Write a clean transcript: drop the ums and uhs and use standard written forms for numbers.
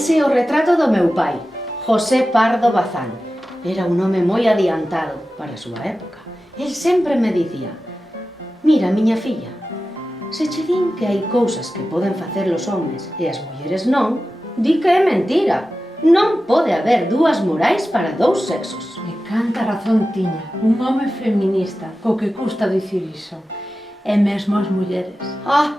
Ese é o retrato do meu pai, José Pardo Bazán. Era un home moi adiantado para a súa época. El sempre me dicía: mira, miña filla, se che din que hai cousas que poden facer os homes e as mulleres non, di que é mentira. Non pode haber dúas morais para dous sexos. E canta razón tiña, un home feminista, co que custa dicir iso. E mesmo as mulleres. Ah,